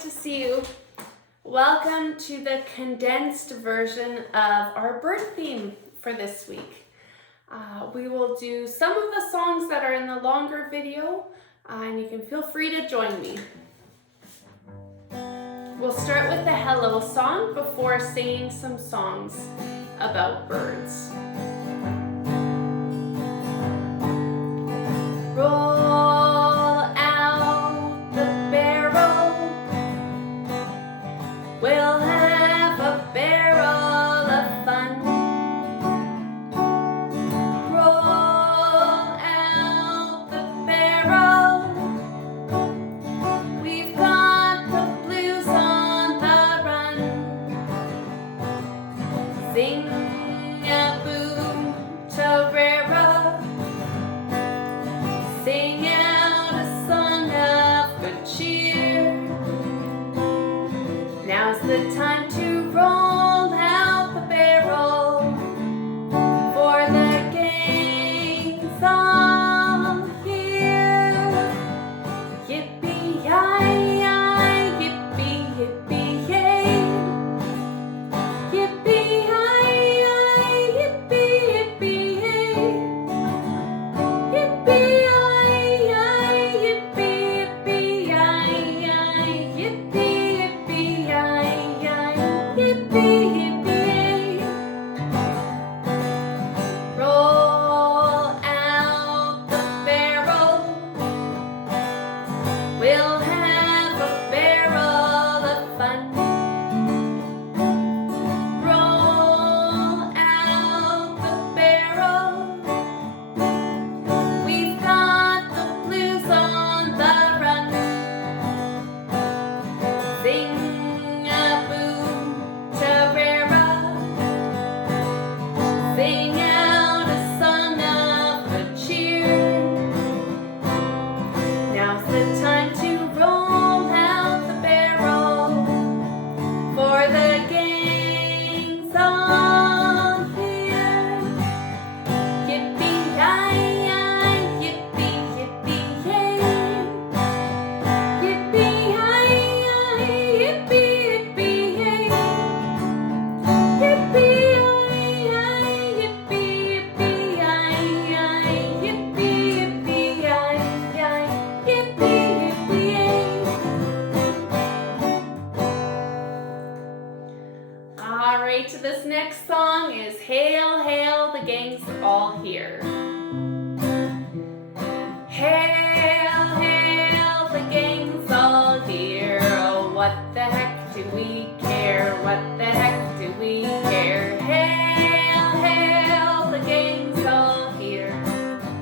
great to see you. Welcome to the condensed version of our bird theme for this week. We will do some of the songs that are in the longer video, and you can feel free to join me. We'll start with the hello song before singing some songs about birds. Roll out the barrel, we'll have a barrel of fun. Roll out the barrel, we've got the blues on the run. Sing a boo-ta-rara, sing out a song of good cheer. Now's the time to roll out the barrel, for the gang's all here. Yippee-yi-yi, yippee-yippee-yay. Yippee-yi-yi, yippee-yippee-yay. Yippee-yi-yi, yippee-yippee-yi-yi, yippee-yippee-yi-yi, yippee-yippee-yay. Roll out the barrel, we'll have a barrel of fun. Roll out the barrel, we've got the blues on the run. Sing a boo-ta-rara, sing out a song of good cheer. Now's the time to roll out the barrel, for the gang's all here. Yippee-yi-yi, yippee-yippee-yay. Yippee-yi-yi, yippee-yippee-yay. Yippee-yi-yi, yippee-yippee-yi-yi, yippee-yippee-yi-yi, yippee-yippee-yay. All right, this next song is Hail, Hail, the Gang's All Here. Hail, hail, the gang's all here. Oh, what the heck do we care? What the heck do we care? Hail, hail, the gang's all here.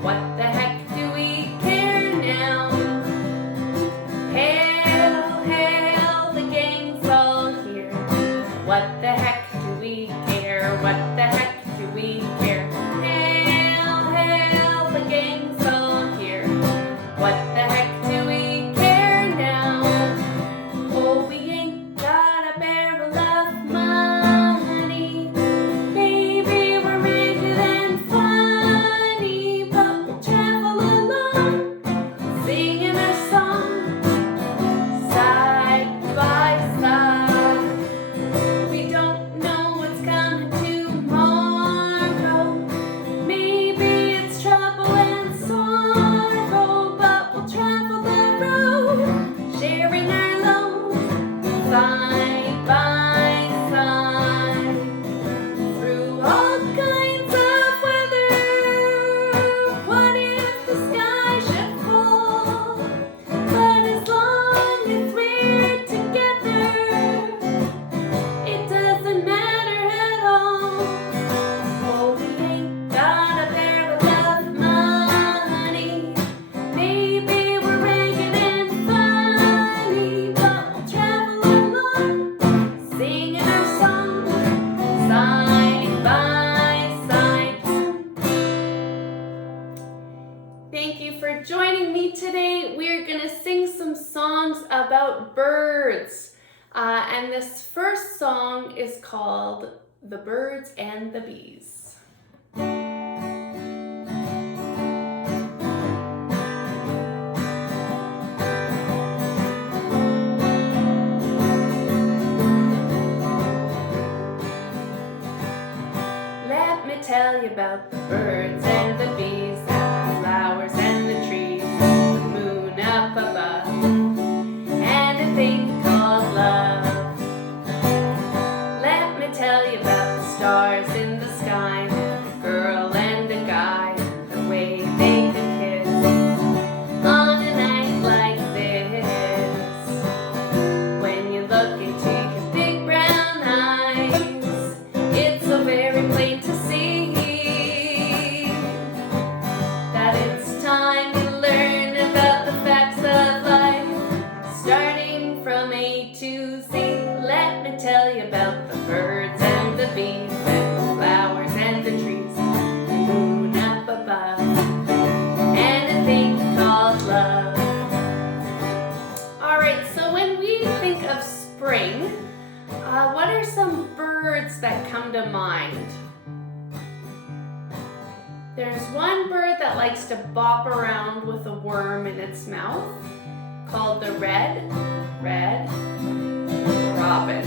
What the heck do we care now? Hail, hail, the gang's all here. What the heck do we care? What the heck do we care? Hail, hail, the gang's all here. What the heck do we care now? Oh, we ain't got a barrel of money. Maybe we're ragged and funny, but we'll travel along, singing our song, side by side. We don't know what's coming tomorrow. Maybe it's trouble and sorrow, but we'll travel the road, sharing our load, side by side, through all kinds of weather. What if the sky should fall? But as long as we're together, it doesn't matter at all. Oh, we ain't got a barrel of money. Maybe we're ragged and funny, but we'll travel along, singing our song, side by side. Thank you for joining me today. We're gonna sing some songs about birds. And this first song is called The Birds and the Bees. tell you about the birds and the bees, and the flowers and the trees, the moon up above, and a thing called love. Let me tell you about the stars in the sky, and a girl and a guy, and the way they could kiss on a night like this. When you look into your big brown eyes, it's so very plain to see that it's time to learn about the facts of life, starting from A to Z. Let me tell you about the birds and the bees, and the flowers and the trees, the moon up above, and a thing called love. Alright, so when we think of spring, what are some birds that come to mind? There's one bird that likes to bop around with a worm in its mouth, called the red robin.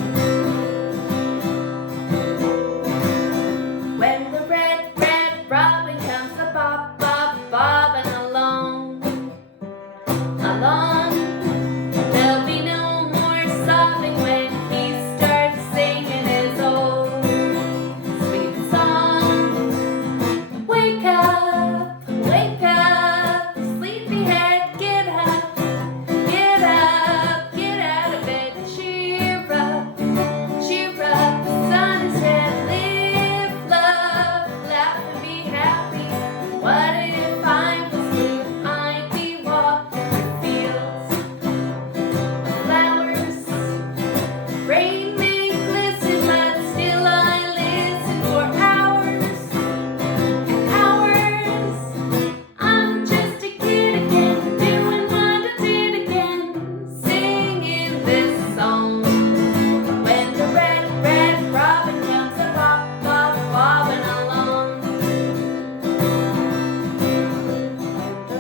When the red robin comes a bop, bop, bobbing along, there'll be no more sobbing when he starts singing his old sweet song. Wake up, sleepyhead, get up, get out of bed, cheer up, the sun is red, live, love, laugh and be happy. What if I was blue? I'd be walking the fields of flowers. Rain may glisten, but still I listen for hours and hours. I'm just a kid again, doing what I did again, singing this song. When the red robin comes a bop, bop, bobbing along. When the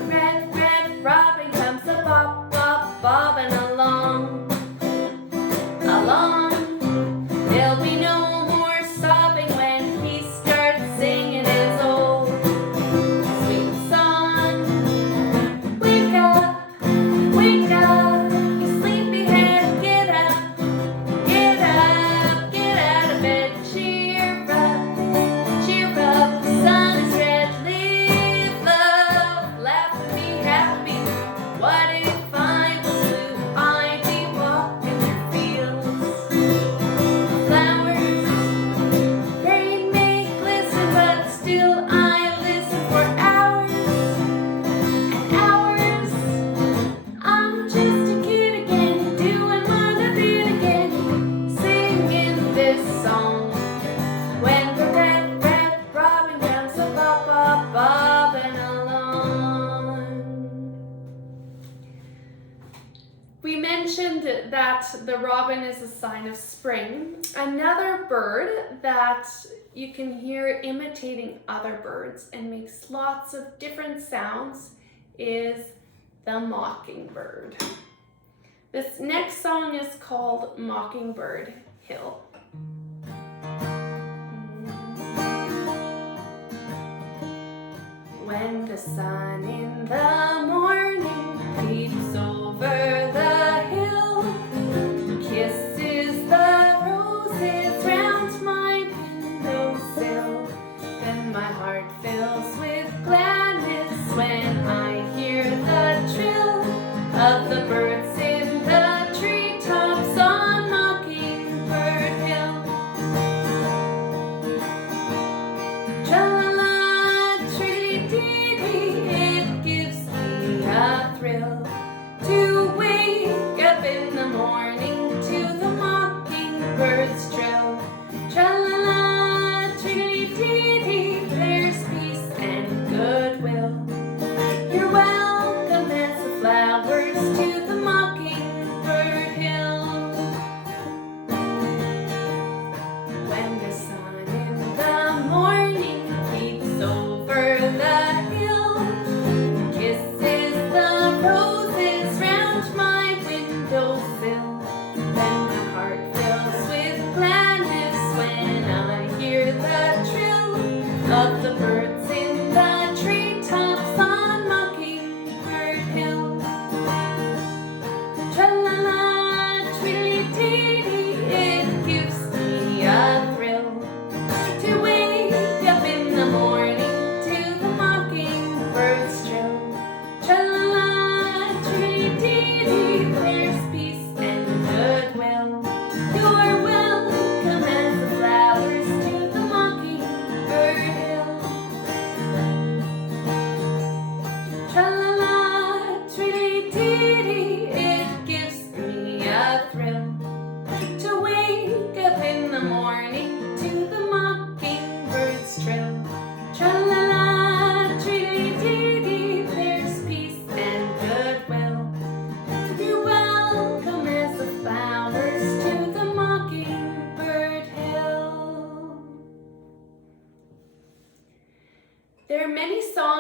red robin comes a bop, bop, bobbing along. There'll be no more sobbing when he starts singing his old sweet song. Wake up, you sleepyhead, get up, get out of bed, cheer up, the sun is red, live, love, laugh and be happy. What if I was blue? I'd be walking through fields of flowers. Rain may glisten, but still I listen for hours and hours. I'm just a kid again, doing what I did again, singing this song. When the red robin comes a bop, bop, bobbing along. We mentioned that the robin is a sign of spring. Another bird that you can hear imitating other birds and makes lots of different sounds is the mockingbird. This next song is called Mockingbird Hill. When the sun in the morning peeps over the hill, kisses the roses round my windowsill, then my heart fills with gladness when I hear the trill of the birds in the treetops on Mockingbird Hill. Tra-la-la, triddly-dee-dee, it gives me a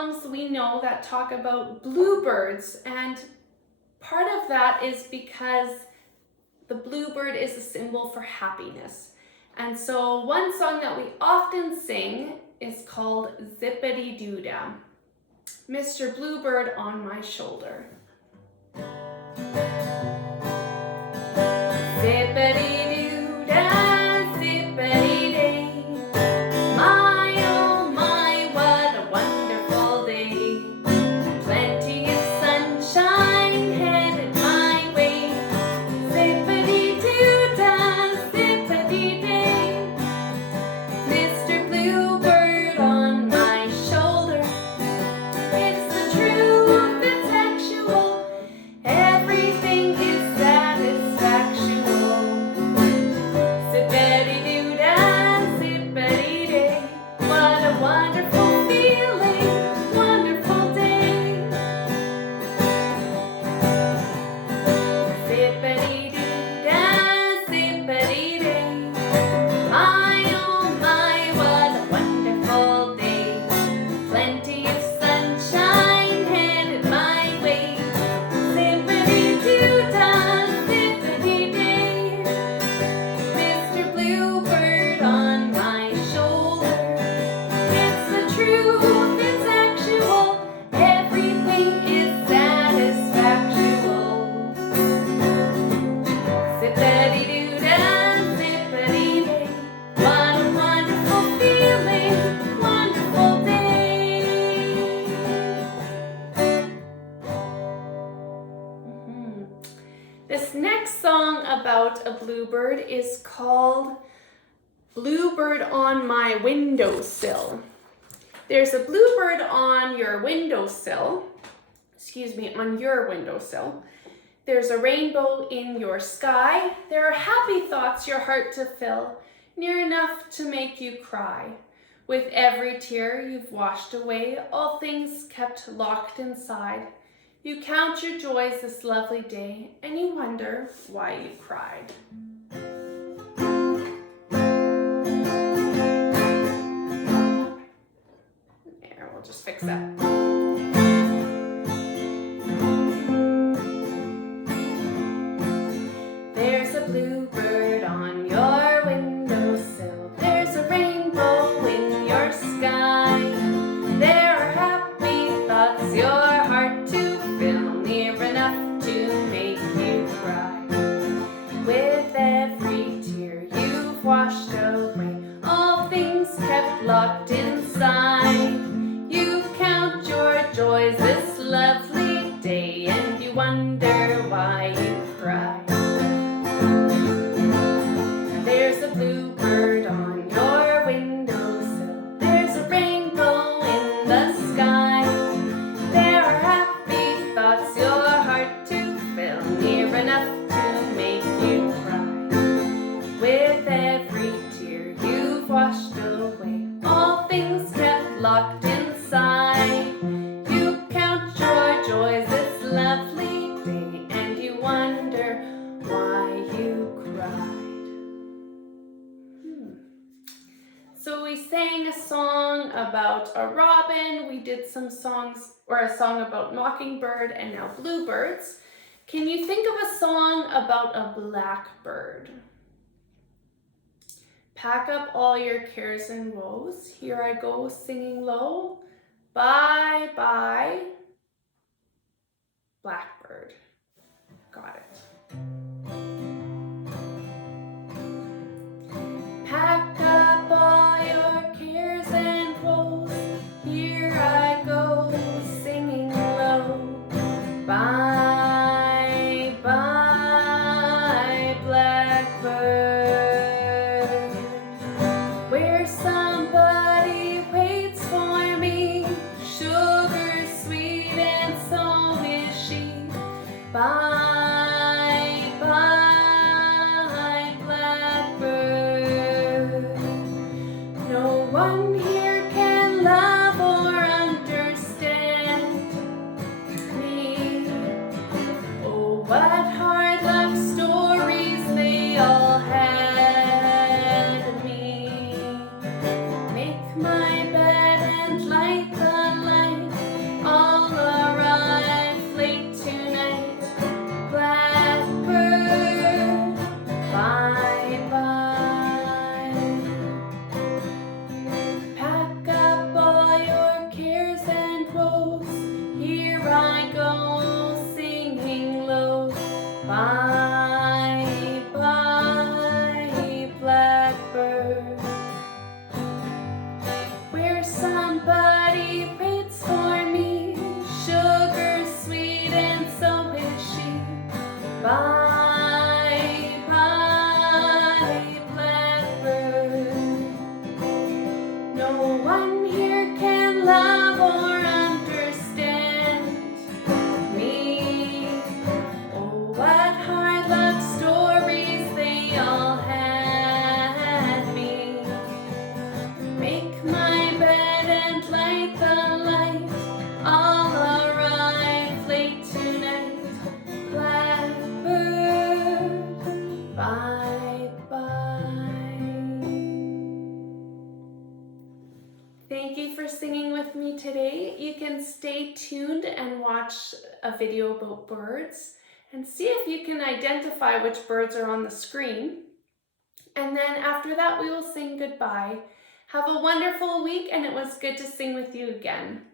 songs we know that talk about bluebirds, and part of that is because the bluebird is a symbol for happiness. And so one song that we often sing is called Zip-a-dee-doo-dah. Mr. Bluebird on my shoulder. Zip-a-dee-doo-dah, zip-a-dee-day. My, oh my, what a wonderful day. Plenty of sunshine headed my way. Zip-a-dee-doo-dah, zip-a-dee-day. Mr. Bluebird on my shoulder. It's the truth, it's actual. Everything is satisfactual. Zip-a-dee-doo-dah, zip-a-dee-day. What a wonderful feeling, wonderful day. Zip-a-dee-doo-dah, zip-a-dee-day. My, oh my, what a wonderful day. Plenty of sunshine headed my way. Zip-a-dee-doo-dah, zip-a-dee-day. Mr. Bluebird on my shoulder. It's the truth, it's actual. Everything is satisfactual. Zip-a-dee-doo-dah, zip-a-dee-day. What a wonderful feeling, wonderful day. This next song about a bluebird is called Bluebird on my windowsill. There's a bluebird on your windowsill. On your windowsill. There's a rainbow in your sky. There are happy thoughts your heart to fill, near enough to make you cry. With every tear you've washed away, all things kept locked inside. You count your joys this lovely day, and you wonder why you cried. There, we'll just fix that. There's a bluebird on your windowsill. There's a rainbow in your sky. There are happy thoughts your heart to fill, near enough to make you cry. With every tear you've washed away, all things kept locked inside. You count your joys this lovely day, and you wonder why you cry. There's a bluebird on your windowsill. There's a rainbow in the sky. There are happy thoughts your heart to fill, near enough to make you cry. With every tear you've washed away, all things kept locked inside. You count your joys this lovely day, and you wonder why you cried. So we sang a song about a robin, we did some songs, or a song about Mockingbird, and now bluebirds. Can you think of a song about a blackbird? Pack up all your cares and woes. Here I go singing low. Bye, bye, Blackbird. Got it. Pack up all your cares and woes. Here I go singing low. Bye, bye, Blackbird. Where somebody waits for me, sugar sweet and so is she. Bye, bye, Blackbird. No one here can love or understand me. Oh, what hard luck stories they all had me. Make my bed and light the light. Bye, bye, Blackbird. Where somebody waits for me, sugar sweet and so is she. Bye, bye, Blackbird. No one here can love or understand me. Oh, what hard luck stories they all had me. Make my bed and light the light. I'll arrive late tonight. Blackbird, bye bye. Thank you for singing with me today. You can stay tuned and watch a video about birds and see if you can identify which birds are on the screen. And then after that, we will sing goodbye. Have a wonderful week, and it was good to sing with you again.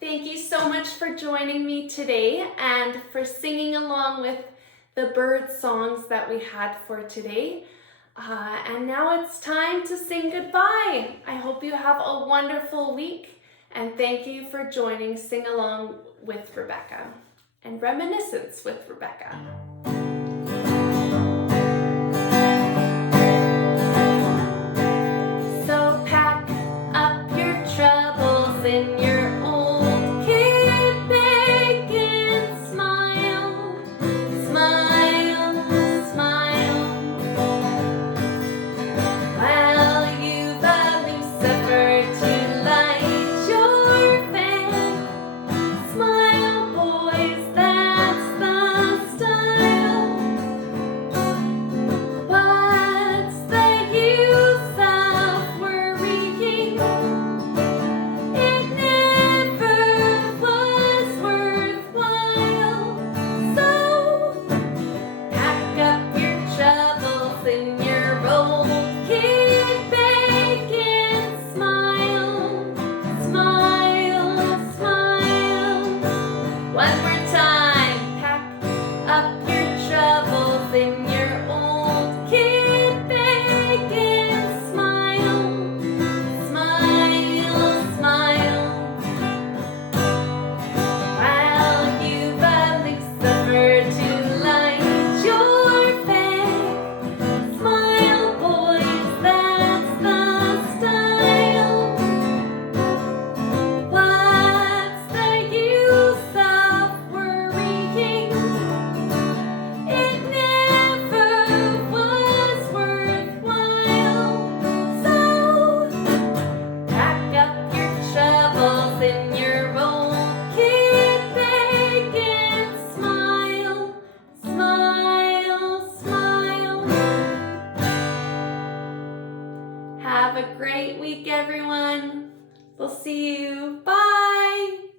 Thank you so much for joining me today and for singing along with the bird songs that we had for today. And now it's time to sing goodbye. I hope you have a wonderful week, and thank you for joining Sing Along with Rebekah and Reminiscence with Rebekah. So pack up your troubles in your old kit bag and smile, smile, smile. While you've a Lucifer to light your fan, smile, boys, that's the style. What's the use of worrying? It never was worthwhile. So pack up your troubles in your old kit bag and smile, smile, smile. One more time, pack up your troubles in your old kit bag and smile, smile, smile. While you've a Lucifer to light your Have a great week, everyone. We'll see you. Bye.